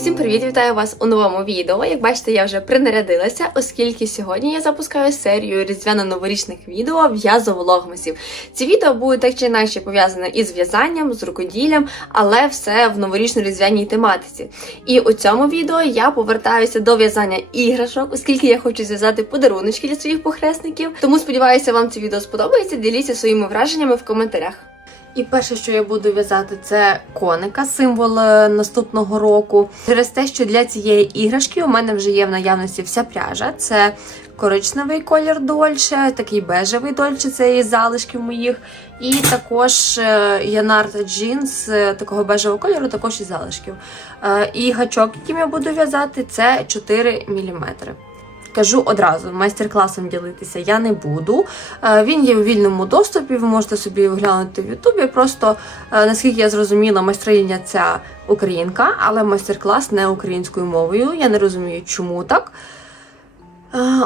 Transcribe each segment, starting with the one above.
Усім привіт! Вітаю вас у новому відео. Як бачите, я вже принарядилася, оскільки сьогодні я запускаю серію різдвяно-новорічних відео в'язу влогмасів. Ці відео будуть так чи інакше пов'язані із в'язанням, з рукоділлям, але все в новорічно-різдвяній тематиці. І у цьому відео я повертаюся до в'язання іграшок, оскільки я хочу зв'язати подаруночки для своїх похресників. Тому сподіваюся, вам це відео сподобається. Діліться своїми враженнями в коментарях. І перше, що я буду в'язати, це коника, символ е, наступного року. Через те, що для цієї іграшки у мене вже є в наявності вся пряжа. Це коричневий колір дольче, такий бежевий дольче, це із залишків моїх. І також е, янарта джинс е, такого бежевого кольору, також із залишків. І гачок, яким я буду в'язати, це 4 мм. Кажу одразу, майстер-класом ділитися я не буду. Е, Він є у вільному доступі, ви можете собі оглянути в Ютубі. Просто, е, наскільки я зрозуміла, майстриня ця українка, але майстер-клас не українською мовою. Я не розумію, чому так.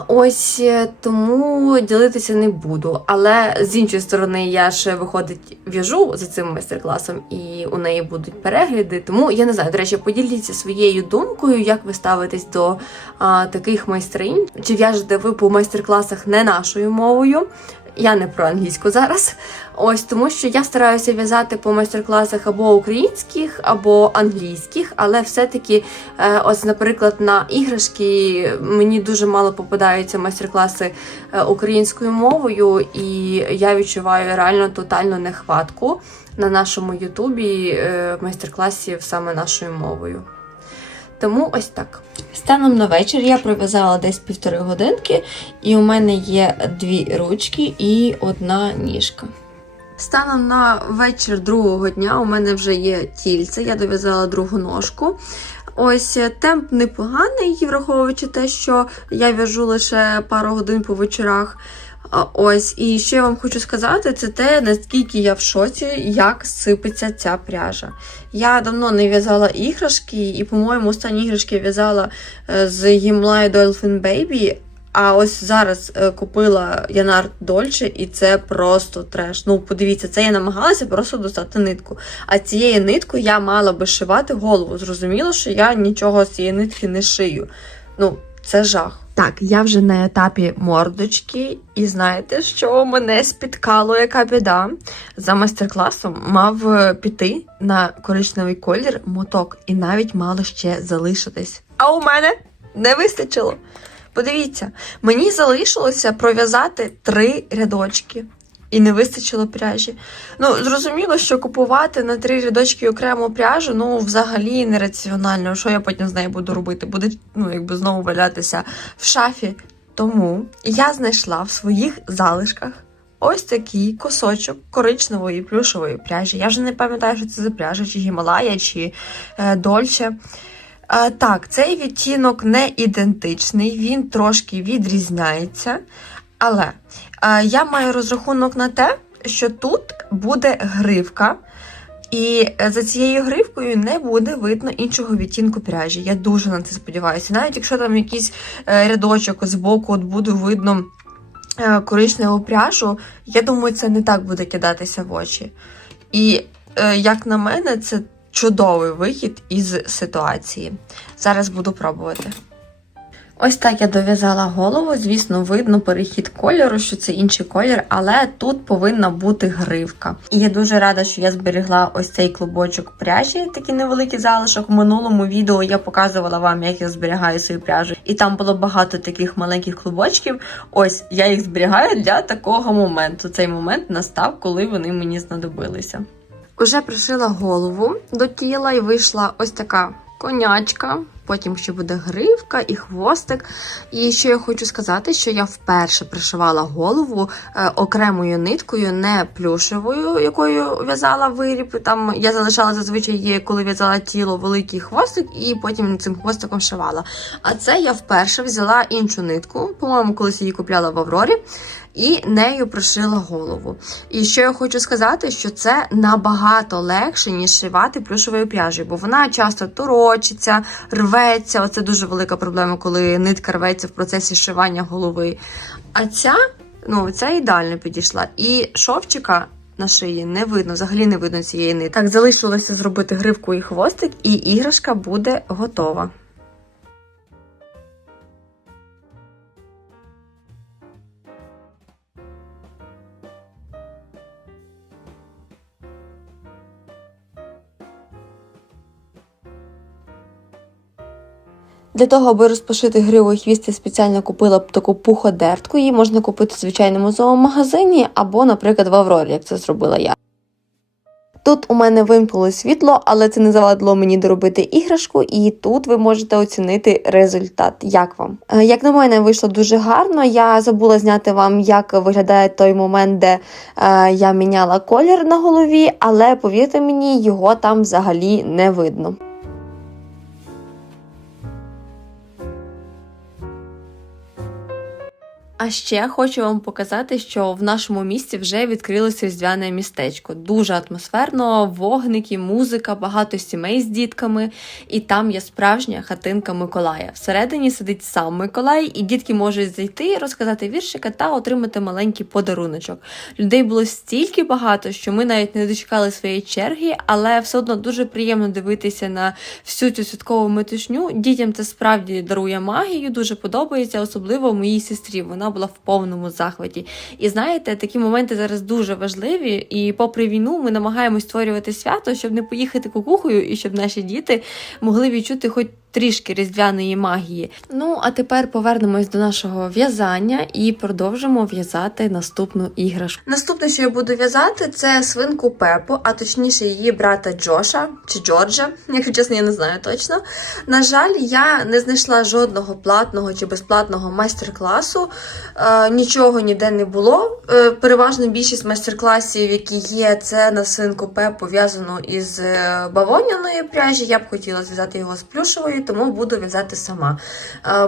Ось е, тому ділитися не буду. Але з іншої сторони, я ж виходить в'яжу за цим майстер-класом, і у неї будуть перегляди. Тому я не знаю. До речі, поділіться своєю думкою, як ви ставитесь до а, таких майстринь. Чи в'яжете ви по майстер-класах не нашою мовою? Я не про англійську зараз. Ось тому, що я стараюся в'язати по майстер-класах або українських, або англійських, але все-таки, е, ось, наприклад, на іграшки мені дуже мало попадаються майстер-класи е, українською мовою, і я відчуваю реально тотальну нехватку на нашому Ютубі е, майстер-класів саме нашою мовою. Тому ось так. Станом на вечір я пров'язала десь півтори годинки, і у мене є дві ручки і одна ніжка. Станом на вечір другого дня у мене вже є тільце, я дов'язала другу ножку. Ось е, темп непоганий, враховуючи те, що я в'яжу лише пару годин по вечорах. Ось, і ще я вам хочу сказати, це те, наскільки я в шоці, як сипеться ця пряжа. Я давно не в'язала іграшки, і, по-моєму, останні іграшки я в'язала е, з Gimla Dolphin Baby. А ось зараз е, купила Янард Дольче, і це просто треш. Ну, подивіться, це я намагалася просто достати нитку. А цією ниткою я мала би шивати голову. Зрозуміло, що я нічого з цієї нитки не шию. Ну, це жах. Так, я вже на етапі мордочки, і знаєте, що мене спіткало, яка біда. За майстер-класом мав е, піти на коричневий колір моток, і навіть мало ще залишитись. А у мене не вистачило. Подивіться, мені залишилося пров'язати три рядочки. І не вистачило пряжі. Ну, зрозуміло, що купувати на три рядочки окремо пряжу, ну, взагалі нераціонально. Що я потім з нею буду робити? Буде, ну, якби знову валятися в шафі. Тому я знайшла в своїх залишках ось такий кусочок коричневої плюшової пряжі. Я вже не пам'ятаю, що це за пряжа, чи Гімалая, чи е, Дольче. Е, так, цей відтінок не ідентичний, він трошки відрізняється. Але я маю розрахунок на те, що тут буде гривка, і е, за цією гривкою не буде видно іншого відтінку пряжі. Я дуже на це сподіваюся. Навіть якщо там якийсь е, рядочок з боку от буде видно е, коричневу пряжу, я думаю, це не так буде кидатися в очі. І, як на мене, це чудовий вихід із ситуації. Зараз буду пробувати. Ось так я дов'язала голову. Звісно, видно перехід кольору, що це інший колір, але тут повинна бути гривка. І я дуже рада, що я зберегла ось цей клубочок пряжі, такий невеликий залишок. В минулому відео я показувала вам, як я зберігаю свою пряжу, і там було багато таких маленьких клубочків. Ось я їх зберігаю для такого моменту. Цей момент настав, коли вони мені знадобилися. Уже пришила голову до тіла і вийшла ось така конячка. Потім ще буде гривка і хвостик. І що я хочу сказати, що я вперше пришивала голову е, окремою ниткою, не плюшевою, якою в'язала виріб. Там я залишала зазвичай, є, коли в'язала тіло, великий хвостик, і потім цим хвостиком шивала. А це я вперше взяла іншу нитку, по-моєму, колись її купляла в Аврорі. І нею пришила голову. І що я хочу сказати, що це набагато легше, ніж шивати плюшовою пряжею, бо вона часто торочиться, рветься. Оце дуже велика проблема, коли нитка рветься в процесі шивання голови. А ця, ну, ця ідеально підійшла. І шовчика на шиї не видно, взагалі не видно цієї нитки. Так, залишилося зробити гривку і хвостик, і іграшка буде готова. Для того, аби розпошити гриву хвіст, я спеціально купила б таку пуходертку. Її можна купити в звичайному зоомагазині або, наприклад, в Аврорі, як це зробила я. Тут у мене вимкнуло світло, але це не завадило мені доробити іграшку, і тут ви можете оцінити результат. Як вам? Е, Як на мене, вийшло дуже гарно. Я забула зняти вам, як виглядає той момент, де е, я міняла колір на голові, але повірте мені, його там взагалі не видно. А ще хочу вам показати, що в нашому місті вже відкрилося різдвяне містечко. Дуже атмосферно, вогники, музика, багато сімей з дітками, і там є справжня хатинка Миколая. Всередині сидить сам Миколай, і дітки можуть зайти, розказати віршика та отримати маленький подаруночок. Людей було стільки багато, що ми навіть не дочекали своєї черги, але все одно дуже приємно дивитися на всю цю святкову метушню. Дітям це справді дарує магію, дуже подобається, особливо моїй сестрі. Вона була в повному захваті. І знаєте, такі моменти зараз дуже важливі. І попри війну, ми намагаємось створювати свято, щоб не поїхати кукухою і щоб наші діти могли відчути хоч. Трішки різдвяної магії. Ну, а тепер повернемось до нашого в'язання і продовжимо в'язати наступну іграшку. Наступне, що я буду в'язати, це свинку Пепу, а точніше її брата Джоша чи Джорджа, якщо чесно, я не знаю точно. На жаль, я не знайшла жодного платного чи безплатного майстер-класу. Е, нічого ніде не було. Е, переважно більшість майстер-класів, які є, це на свинку Пепу в'язано із е, бавовняної пряжі. Я б хотіла зв'язати його з плюшевої, тому буду в'язати сама.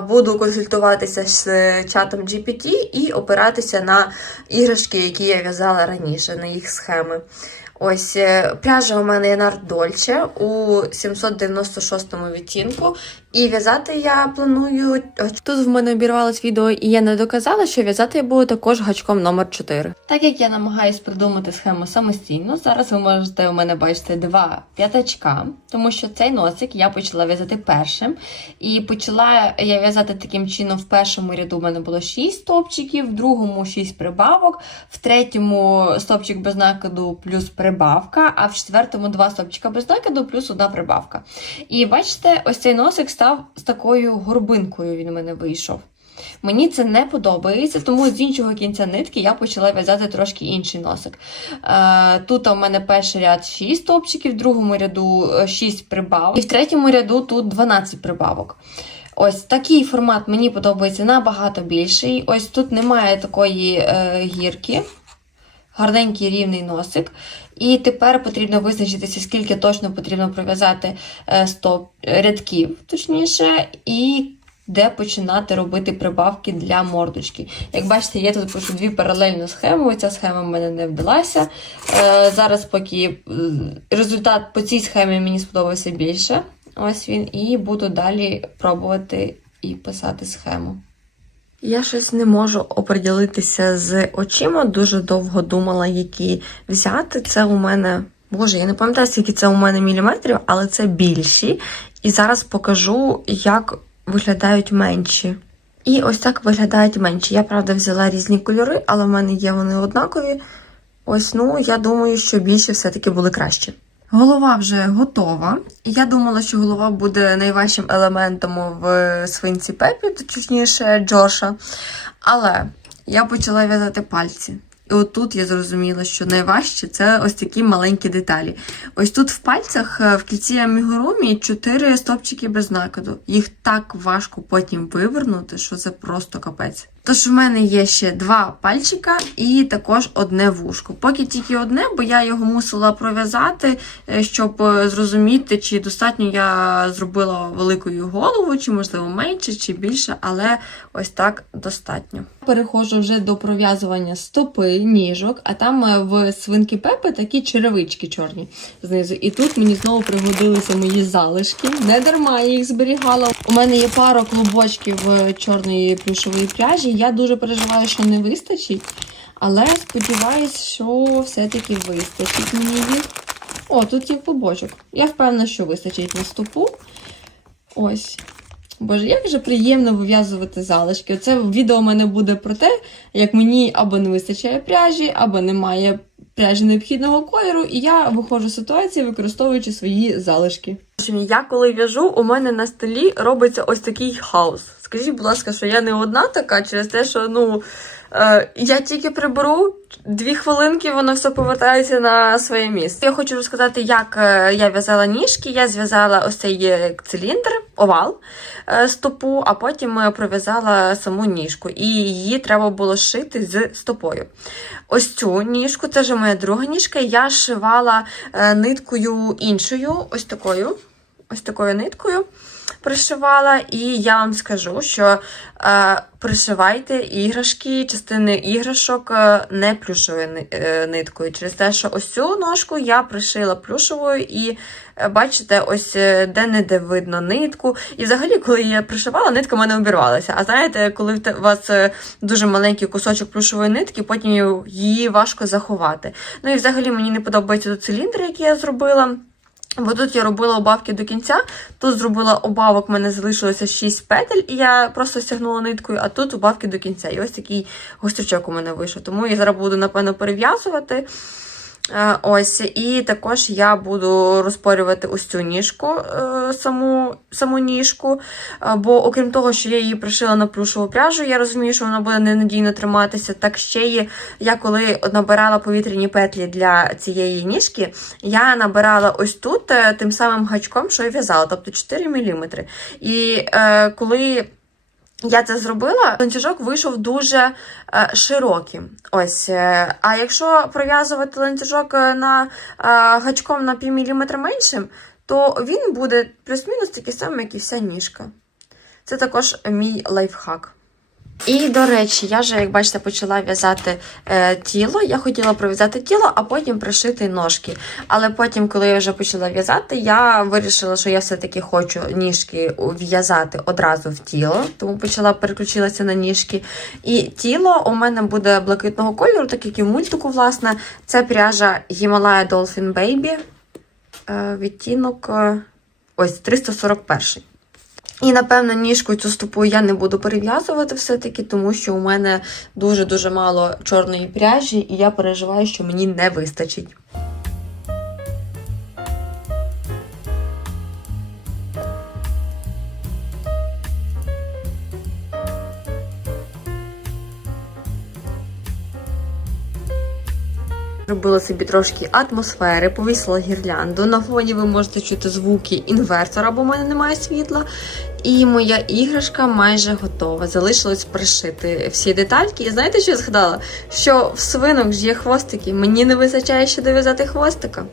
Буду консультуватися з чатом GPT і опиратися на іграшки, які я в'язала раніше, на їх схеми. Ось пряжа у мене є Дольче у 796 відтінку. І в'язати я планую. Тут в мене обірвалось відео, і я не доказала, що в'язати я буду також гачком номер 4 Так як я намагаюсь придумати схему самостійно, зараз ви можете у мене бачити два п'ятачка, тому що цей носик я почала в'язати першим. І почала я в'язати таким чином: в першому ряду у мене було 6 стовпчиків, в другому 6 прибавок, в третьому стовпчик без накиду плюс прибавка, а в четвертому два стовпчика без накиду плюс одна прибавка. І бачите, ось цей носик став з такою горбинкою. Він у мене вийшов. Мені це не подобається, тому з іншого кінця нитки я почала в'язати трошки інший носик. Е, Тут у мене перший ряд 6 стовпчиків, в другому ряду 6 прибавок, і в третьому ряду тут 12 прибавок. Ось такий формат мені подобається набагато більший. Ось тут немає такої е, гірки. Гарненький рівний носик. І тепер потрібно визначитися, скільки точно потрібно пров'язати е, стоп рядків, точніше, і де починати робити прибавки для мордочки. Як бачите, я тут пишу дві паралельні схеми. Ця схема в мене не вдалася. Е, Зараз, поки е, результат по цій схемі мені сподобався більше. Ось він, і буду далі пробувати і писати схему. Я щось не можу оприділитися з очима. Дуже довго думала, які взяти. Це у мене, боже, я не пам'ятаю, скільки це у мене міліметрів, але це більші. І зараз покажу, як виглядають менші. І ось так виглядають менші. Я, правда, взяла різні кольори, але в мене є вони однакові. Ось, ну, я думаю, що більші все-таки були краще. Голова вже готова. Я думала, що голова буде найважчим елементом в свинці Пепі, точніше Джоша. Але я почала в'язати пальці. І отут я зрозуміла, що найважче це ось такі маленькі деталі. Ось тут в пальцях е, в кільці амігурумі 4 стопчики без накиду. Їх так важко потім вивернути, що це просто капець. Тож в мене є ще два пальчика і також одне вушко. Поки тільки одне, бо я його мусила пров'язати, е, щоб е, зрозуміти, чи достатньо я зробила великою голову, чи можливо менше, чи більше, але ось так достатньо. Переходжу вже до пров'язування стопи, ніжок, а там е, в свинки Пепи такі черевички чорні знизу. І тут мені знову пригодилися мої залишки. Не дарма я їх зберігала. У мене є пара клубочків е, чорної плюшової пряжі. Я дуже переживаю, що не вистачить. Але сподіваюсь, що все-таки вистачить мені їх. О, тут є клубочок. Я впевнена, що вистачить на стопу. Ось. Боже, як же приємно вив'язувати залишки. Оце відео у мене буде про те, як мені або не вистачає пряжі, або немає пряжі необхідного кольору, і я виходжу з ситуації, використовуючи свої залишки. Я коли в'яжу, у мене на столі робиться ось такий хаос. Скажіть, будь ласка, що я не одна така через те, що ну. Е, я тільки приберу дві хвилинки, воно все повертається на своє місце. Я хочу розказати, як е, я в'язала ніжки. Я зв'язала ось цей е, циліндр, овал стопу, а потім пров'язала саму ніжку. І її треба було шити з стопою. Ось цю ніжку, це вже моя друга ніжка. Я шивала ниткою іншою, ось такою. Ось такою ниткою пришивала, і я вам скажу, що е, пришивайте іграшки, частини іграшок е, не плюшовою е, ниткою. Через те, що ось цю ножку я пришила плюшовою, і е, бачите, ось де-не-де видно нитку. І взагалі, коли я пришивала, нитка в мене обірвалася. А знаєте, коли у вас дуже маленький кусочок плюшової нитки, потім її важко заховати. Ну і взагалі мені не подобається до циліндр, який я зробила. Бо тут я робила обавки до кінця, тут зробила обавок, в мене залишилося 6 петель, і я просто стягнула ниткою, а тут обавки до кінця. І ось такий гострячок у мене вийшов. Тому я зараз буду, напевно, перев'язувати. Е, Ось, і також я буду розпорювати ось цю ніжку, е, саму, саму ніжку. Е, Бо окрім того, що я її пришила на плюшову пряжу, я розумію, що вона буде ненадійно триматися. Так ще є, я коли набирала повітряні петлі для цієї ніжки, я набирала ось тут тим самим гачком, що і в'язала, тобто 4 мм. І е, коли я це зробила, ланцюжок вийшов дуже е, широким. Ось. Е, а якщо пров'язувати ланцюжок е, на гачком на півміліметра меншим, то він буде плюс-мінус такий самий, як і вся ніжка. Це також мій лайфхак. І, до речі, я вже, як бачите, почала в'язати е, тіло. Я хотіла пров'язати тіло, а потім пришити ножки. Але потім, коли я вже почала в'язати, я вирішила, що я все-таки хочу ніжки в'язати одразу в тіло, тому почала переключилася на ніжки. І тіло у мене буде блакитного кольору, так як і в мультику, власне. Це пряжа Himalaya Dolphin Baby. Е, відтінок е, ось 341. І, напевно, ніжку цю стопу я не буду перев'язувати все-таки, тому що у мене дуже-дуже мало чорної пряжі, і я переживаю, що мені не вистачить. Робила собі трошки атмосфери, повісила гірлянду. На фоні ви можете чути звуки інвертора, бо в мене немає світла. І моя іграшка майже готова. Залишилось пришити всі детальки. І знаєте, що я згадала? Що в свинок ж є хвостики. Мені не вистачає ще дов'язати хвостика.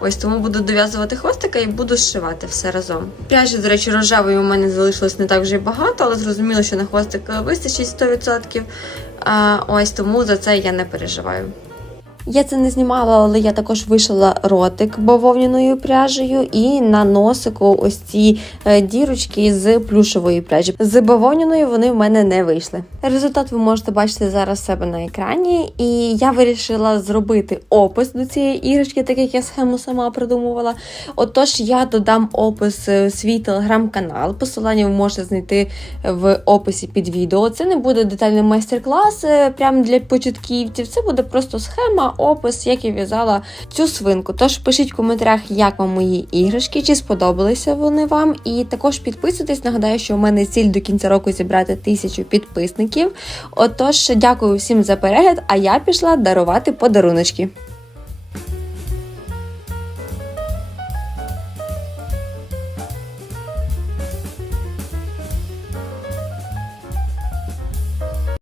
Ось тому буду дов'язувати хвостика і буду зшивати все разом. Пряжі, до речі, рожевої у мене залишилось не так вже багато, але зрозуміло, що на хвостик вистачить 100%. А, ось тому за це я не переживаю. Я це не знімала, але я також вишила ротик бавовняною пряжею і на носику ось ці е, дірочки з плюшової пряжі. З бавовняною вони в мене не вийшли. Результат ви можете бачити зараз себе на екрані. І я вирішила зробити опис до цієї іграшки, так як я схему сама придумувала. Отож, я додам опис в свій телеграм-канал. Посилання ви можете знайти в описі під відео. Це не буде детальний майстер-клас е, прямо для початківців. Це буде просто схема, опис, як я в'язала цю свинку. Тож пишіть в коментарях, як вам мої іграшки, чи сподобалися вони вам. І також підписуйтесь. Нагадаю, що у мене ціль до кінця року зібрати тисячу підписників. Отож, дякую всім за перегляд, а я пішла дарувати подаруночки.